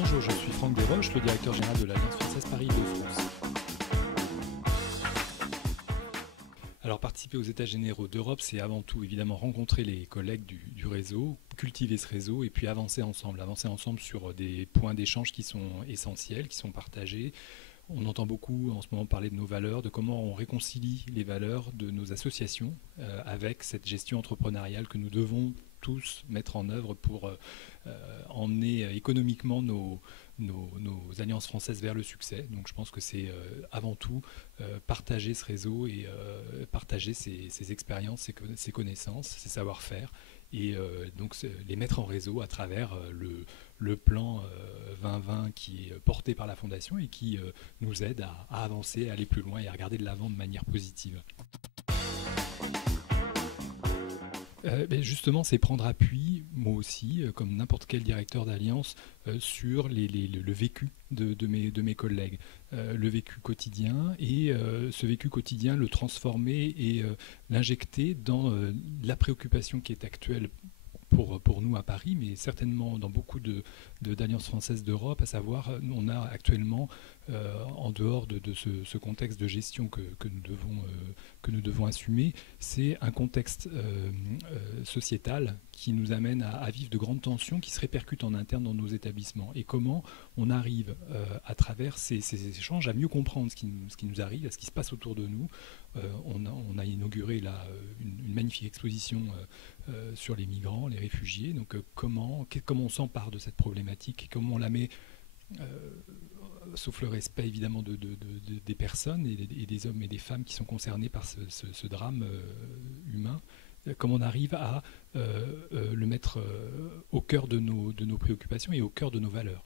Bonjour, je suis Franck Desroches, le directeur général de l'Alliance française Paris-Île-de-France. Alors participer aux États généraux d'Europe, c'est avant tout évidemment rencontrer les collègues du réseau, cultiver ce réseau et puis avancer ensemble sur des points d'échange qui sont essentiels, qui sont partagés. On entend beaucoup en ce moment parler de nos valeurs, de comment on réconcilie les valeurs de nos associations avec cette gestion entrepreneuriale que nous devons tous mettre en œuvre pour emmener économiquement nos alliances françaises vers le succès. Donc je pense que c'est avant tout partager ce réseau et partager ses expériences, ses connaissances, ses savoir-faire et donc les mettre en réseau à travers le plan 2020 qui est porté par la Fondation et qui nous aide à avancer, à aller plus loin et à regarder de l'avant de manière positive. Justement, c'est prendre appui, moi aussi, comme n'importe quel directeur d'alliance, sur le vécu de mes collègues, le vécu quotidien, et ce vécu quotidien, le transformer et l'injecter dans la préoccupation qui est actuelle pour nous à Paris, mais certainement dans beaucoup d'alliances françaises d'Europe, à savoir, on a actuellement, en dehors de ce contexte de gestion que nous devons assumer, c'est un contexte sociétal qui nous amène à vivre de grandes tensions qui se répercutent en interne dans nos établissements. Et comment on arrive, à travers ces échanges, à mieux comprendre ce qui nous arrive, à ce qui se passe autour de nous. On a inauguré là une magnifique exposition sur les migrants, les réfugiés. Donc comment on s'empare de cette problématique et comment on la met, sauf le respect évidemment des personnes et des hommes et des femmes qui sont concernés par ce drame humain, comment on arrive à le mettre au cœur de nos préoccupations et au cœur de nos valeurs.